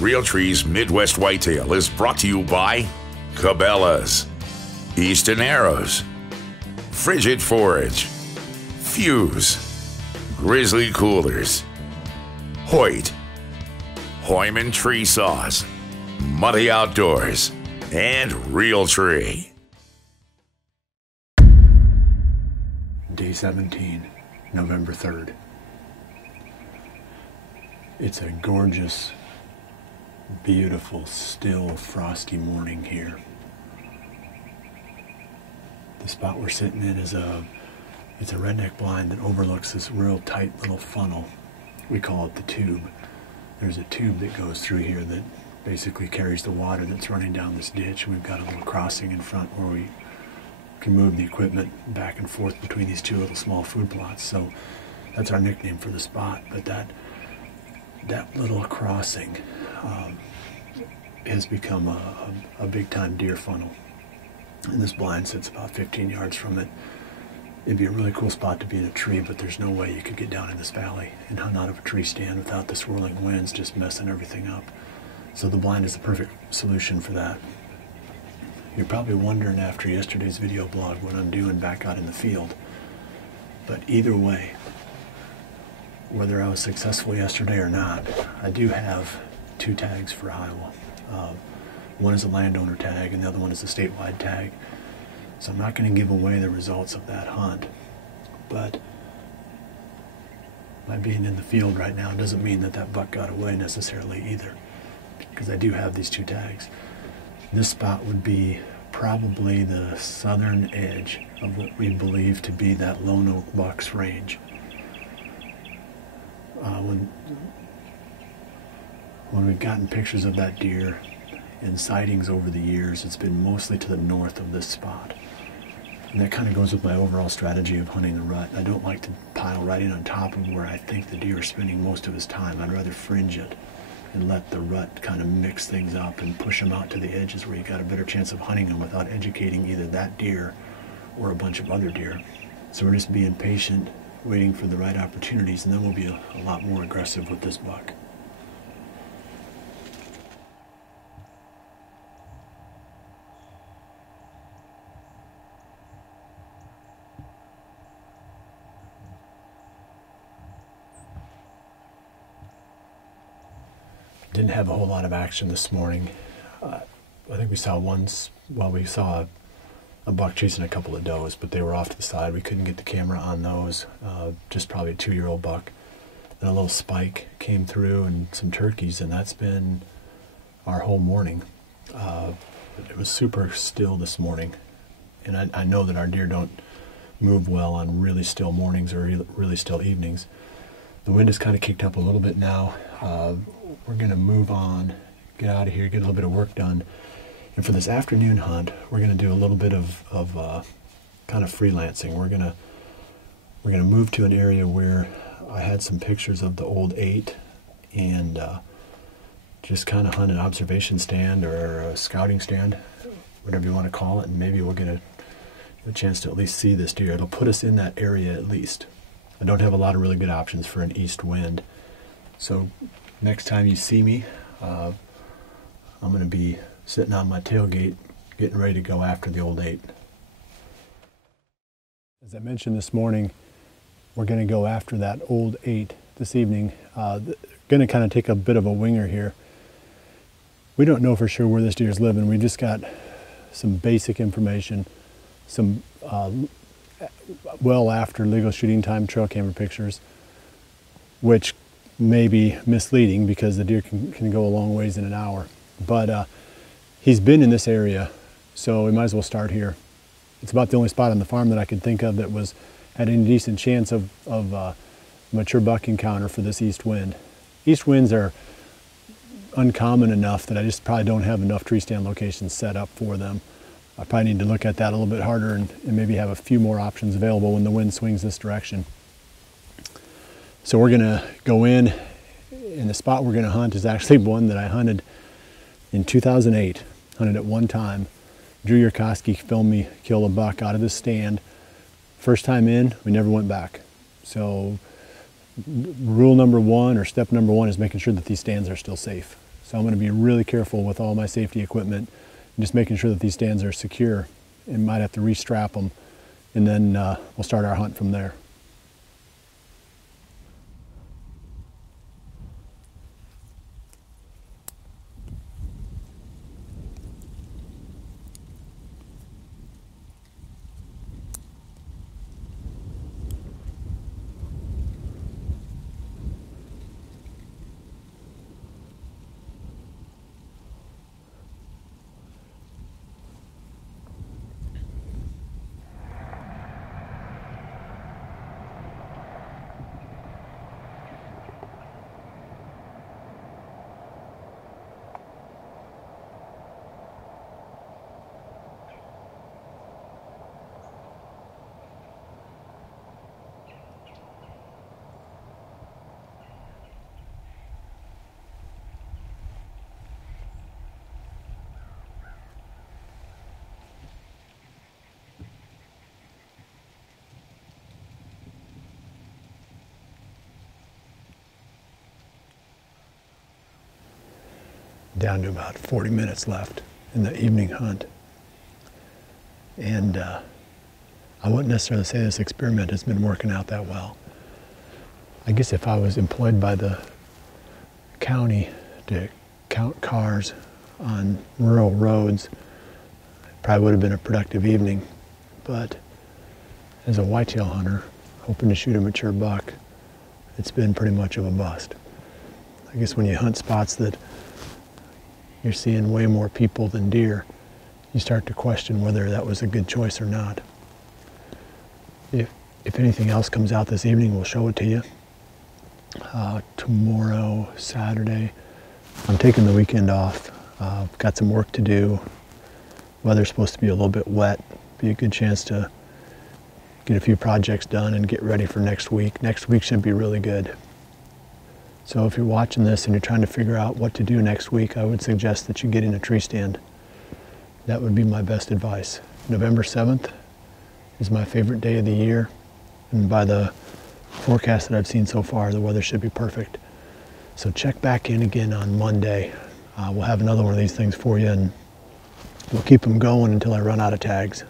Realtree's Midwest Whitetail is brought to you by Cabela's, Easton Arrows, Frigid Forage, Fuse, Grizzly Coolers, Hoyt, Hoyman Tree Saws, Muddy Outdoors, and Realtree. Day 17, November 3rd. It's a gorgeous, beautiful, still, frosty morning here. The spot we're sitting in is it's a redneck blind that overlooks this real tight little funnel. We call it the tube. There's a tube that goes through here that basically carries the water that's running down this ditch. We've got a little crossing in front where we can move the equipment back and forth between these two little small food plots. So that's our nickname for the spot. But that little crossing has become a big time deer funnel. And this blind sits about 15 yards from it. It'd be a really cool spot to be in a tree, but there's no way you could get down in this valley and hunt out of a tree stand without the swirling winds just messing everything up. So the blind is the perfect solution for that. You're probably wondering after yesterday's video blog what I'm doing back out in the field. But either way, whether I was successful yesterday or not, I do have 2 tags for Iowa. One is a landowner tag and the other one is a statewide tag. So I'm not going to give away the results of that hunt. But my being in the field right now doesn't mean that buck got away necessarily either, because I do have these 2 tags. This spot would be probably the southern edge of what we believe to be that lone oak buck's range. When we've gotten pictures of that deer and sightings over the years, it's been mostly to the north of this spot. And that kind of goes with my overall strategy of hunting the rut. I don't like to pile right in on top of where I think the deer is spending most of his time. I'd rather fringe it and let the rut kind of mix things up and push them out to the edges where you got a better chance of hunting them without educating either that deer or a bunch of other deer. So we're just being patient, waiting for the right opportunities, and then we'll be a lot more aggressive with this buck. Didn't have a whole lot of action this morning. I think we saw a buck chasing a couple of does, but they were off to the side. We couldn't get the camera on those. Just probably a 2-year-old buck. Then a little spike came through and some turkeys, and that's been our whole morning. It was super still this morning, and I know that our deer don't move well on really still mornings or really still evenings. The wind has kind of kicked up a little bit now. We're going to move on, get out of here, get a little bit of work done. And for this afternoon hunt, we're going to do a little bit of kind of freelancing. We're going to move to an area where I had some pictures of the old 8 and just kind of hunt an observation stand or a scouting stand, whatever you want to call it, and maybe we'll get a chance to at least see this deer. It'll put us in that area at least. I don't have a lot of really good options for an east wind. So next time you see me, I'm going to be sitting on my tailgate getting ready to go after the old 8. As I mentioned this morning, we're going to go after that old 8 this evening. Going to kind of take a bit of a winger here. We don't know for sure where this deer is living. We just got some basic information, some well after legal shooting time trail camera pictures, which may be misleading because the deer can go a long ways in an hour. But he's been in this area, so we might as well start here. It's about the only spot on the farm that I could think of that had any decent chance of mature buck encounter for this east wind. East winds are uncommon enough that I just probably don't have enough tree stand locations set up for them. I probably need to look at that a little bit harder and maybe have a few more options available when the wind swings this direction. So we're gonna go in, and the spot we're gonna hunt is actually one that I hunted in 2008. Hunted it one time. Drew Yurkowski filmed me kill a buck out of this stand. First time in, we never went back. So rule number 1 or step number 1 is making sure that these stands are still safe. So I'm going to be really careful with all my safety equipment and just making sure that these stands are secure, and might have to restrap them, and then we'll start our hunt from there. Down to about 40 minutes left in the evening hunt. And I wouldn't necessarily say this experiment has been working out that well. I guess if I was employed by the county to count cars on rural roads, it probably would have been a productive evening. But as a whitetail hunter, hoping to shoot a mature buck, it's been pretty much of a bust. I guess when you hunt spots that you're seeing way more people than deer, you start to question whether that was a good choice or not. If anything else comes out this evening, we'll show it to you. Tomorrow, Saturday, I'm taking the weekend off. Got some work to do. Weather's supposed to be a little bit wet. Be a good chance to get a few projects done and get ready for next week. Next week should be really good. So if you're watching this and you're trying to figure out what to do next week, I would suggest that you get in a tree stand. That would be my best advice. November 7th is my favorite day of the year, and by the forecast that I've seen so far, the weather should be perfect. So check back in again on Monday. We'll have another one of these things for you, and we'll keep them going until I run out of tags.